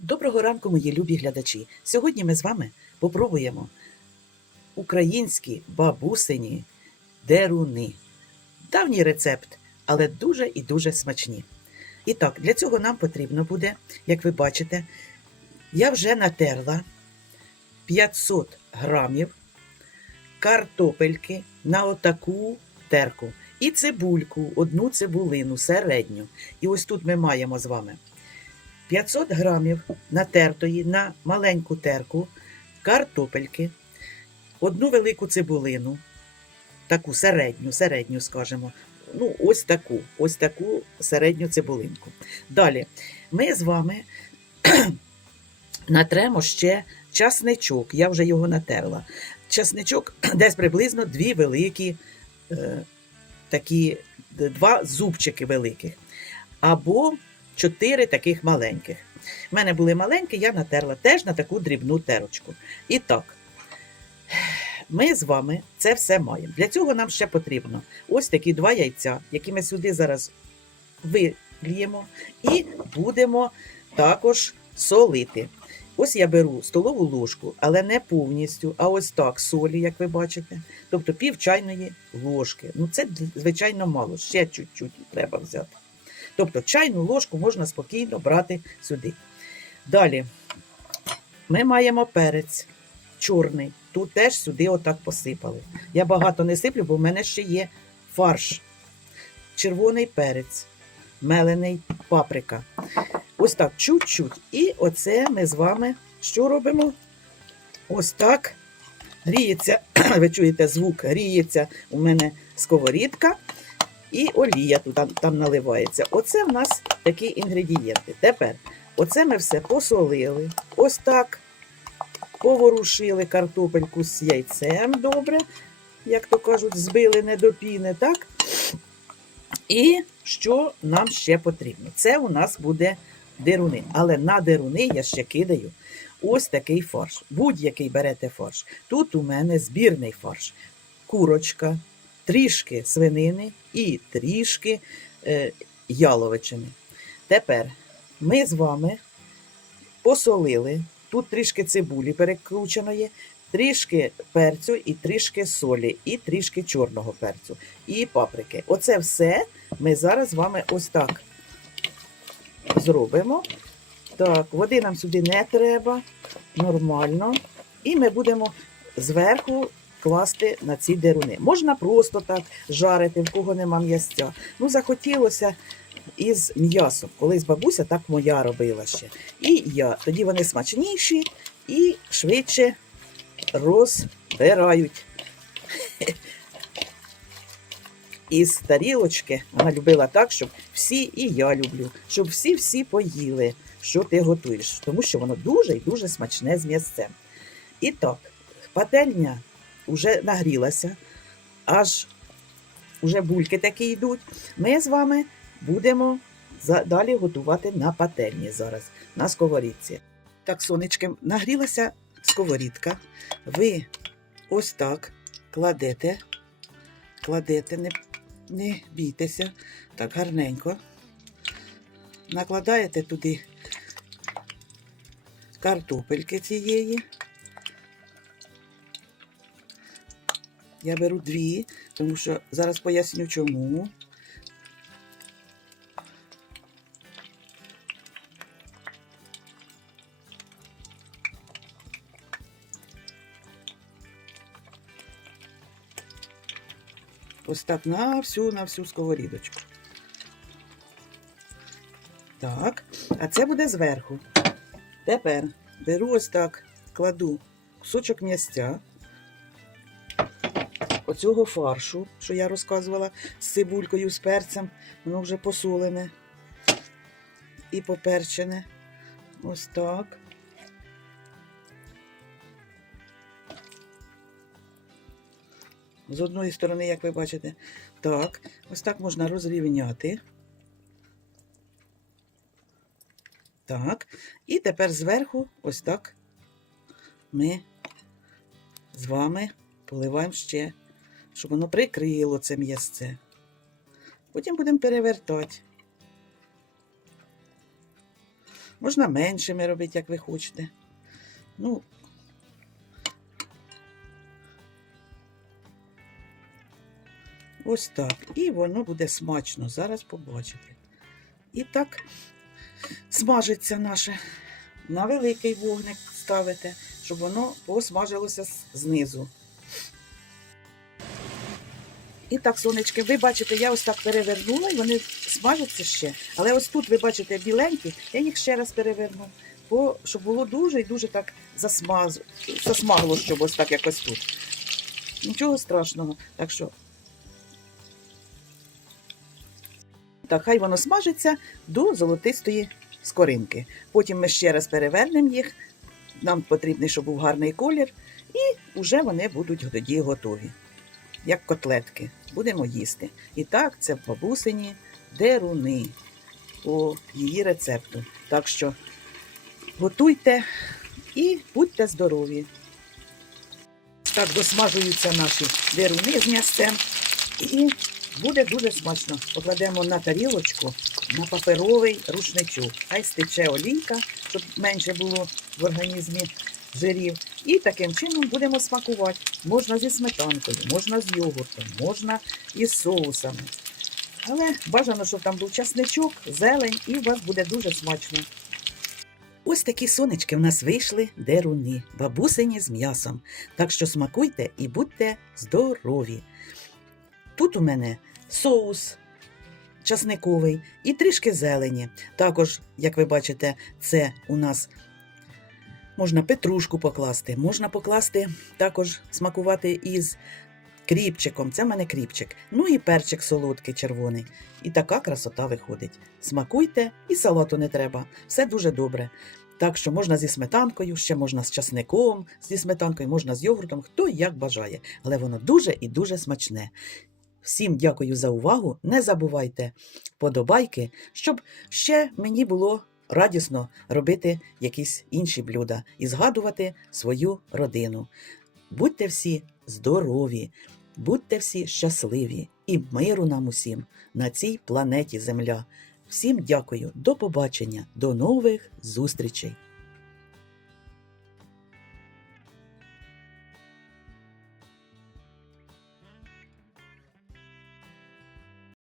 Доброго ранку, мої любі глядачі. Сьогодні ми з вами попробуємо українські бабусині деруни. Давній рецепт, але дуже і дуже смачні. І так, для цього нам потрібно буде, як ви бачите, я вже натерла 500 грамів картопельки на отаку терку. І цибульку, одну цибулину середню. І ось тут ми маємо з вами 500 грамів натертої на маленьку терку картопельки, одну велику цибулину, таку середню, середню, скажімо. Ну, ось таку, ось таку середню цибулинку. Далі ми з вами натремо ще часничок. Я вже його натерла. Часничок десь приблизно дві великі е, такі два зубчики великих. Або чотири таких маленьких. У мене були маленькі, я натерла теж на таку дрібну терочку. І так, ми з вами це все маємо. Для цього нам ще потрібно ось такі два яйця, які ми сюди зараз виліємо, і будемо також солити. Ось я беру столову ложку, але не повністю, а ось так солі, як ви бачите. Тобто пів чайної ложки. Ну, це, звичайно, мало, ще чуть-чуть треба взяти. Тобто чайну ложку можна спокійно брати сюди. Далі ми маємо перець чорний. Тут теж сюди отак посипали. Я багато не сиплю, бо в мене ще є фарш. Червоний перець, мелений паприка. Ось так чуть-чуть. І оце ми з вами що робимо? Ось так. Гріється, ви чуєте звук, гріється у мене сковорідка. І олія тут там, наливається. Оце в нас такі інгредієнти. Тепер оце ми все посолили. Ось так поворушили картопельку з яйцем добре, як то кажуть, збили не до піни, так? І що нам ще потрібно? Це у нас буде деруни. Але на деруни я ще кидаю ось такий фарш. Будь-який берете фарш. Тут у мене збірний фарш. Курочка, трішки свинини і трішки е, яловичини. Тепер ми з вами посолили. Тут трішки цибулі перекрученої, трішки перцю і трішки солі, і трішки чорного перцю, і паприки. Оце все ми зараз з вами ось так зробимо. Так, води нам сюди не треба, нормально. І ми будемо зверху класти на ці деруни. Можна просто так жарити, в кого нема м'ясця. Ну, захотілося із м'ясом. Колись бабуся так моя робила ще. І я. Тоді вони смачніші і швидше розбирають. Із тарілочки вона любила так, щоб всі, і я люблю, щоб всі-всі поїли, що ти готуєш, тому що воно дуже і дуже смачне з м'ясцем. І так, пательня вже нагрілася, аж уже бульки такі йдуть. Ми з вами будемо далі готувати на пательні зараз, на сковорідці. Так, сонечки, нагрілася сковорідка. Ви ось так кладете, кладете, не, не бійтеся, так гарненько. Накладаєте туди картопельки цієї. Я беру дві, тому що зараз поясню чому. Ось так на всю, на всю сковорідочку. Так, а це буде зверху. Тепер беру ось так, кладу кусочок м'ястя, оцього фаршу, що я розказувала, з цибулькою, з перцем, воно вже посолене і поперчене. Ось так. З одної сторони, як ви бачите, так, ось так можна розрівняти. Так, і тепер зверху, ось так, ми з вами поливаємо ще, щоб воно прикрило це м'ясце. Потім будемо перевертати. Можна меншими робити, як ви хочете. Ну, ось так. І воно буде смачно. Зараз побачите. І так смажиться наше. На великий вогник ставите, щоб воно посмажилося знизу. І так, сонечки, ви бачите, я ось так перевернула, і вони смажаться ще. Але ось тут ви бачите біленькі, я їх ще раз переверну, бо щоб було дуже і дуже так засмаз... засмагло, щоб ось так якось тут. Нічого страшного. Так що. Так, хай воно смажиться до золотистої скоринки. Потім ми ще раз перевернемо їх. Нам потрібно, щоб був гарний колір, і вже вони будуть тоді готові як котлетки. Будемо їсти. І так, це бабусині деруни по її рецепту. Так що готуйте і будьте здорові. Так досмажуються наші деруни з м'ясцем. І буде дуже смачно. Покладемо на тарілочку на паперовий рушничок. Хай стече олійка, щоб менше було в організмі жирів. І таким чином будемо смакувати. Можна зі сметанкою, можна з йогуртом, можна із соусами. Але бажано, щоб там був часничок, зелень, і у вас буде дуже смачно. Ось такі сонечки в нас вийшли деруни, бабусині з м'ясом. Так що смакуйте і будьте здорові. Тут у мене соус часниковий і трішки зелені. Також, як ви бачите, це у нас можна петрушку покласти, можна покласти також смакувати із кріпчиком. Це в мене кріпчик. Ну і перчик солодкий, червоний. І така красота виходить. Смакуйте і салату не треба. Все дуже добре. Так що можна зі сметанкою, ще можна з часником, зі сметанкою, можна з йогуртом, хто як бажає. Але воно дуже і дуже смачне. Всім дякую за увагу. Не забувайте вподобайки, щоб ще мені було радісно робити якісь інші блюда і згадувати свою родину. Будьте всі здорові, будьте всі щасливі і миру нам усім на цій планеті Земля. Всім дякую, до побачення, до нових зустрічей!